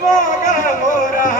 Moga, morar.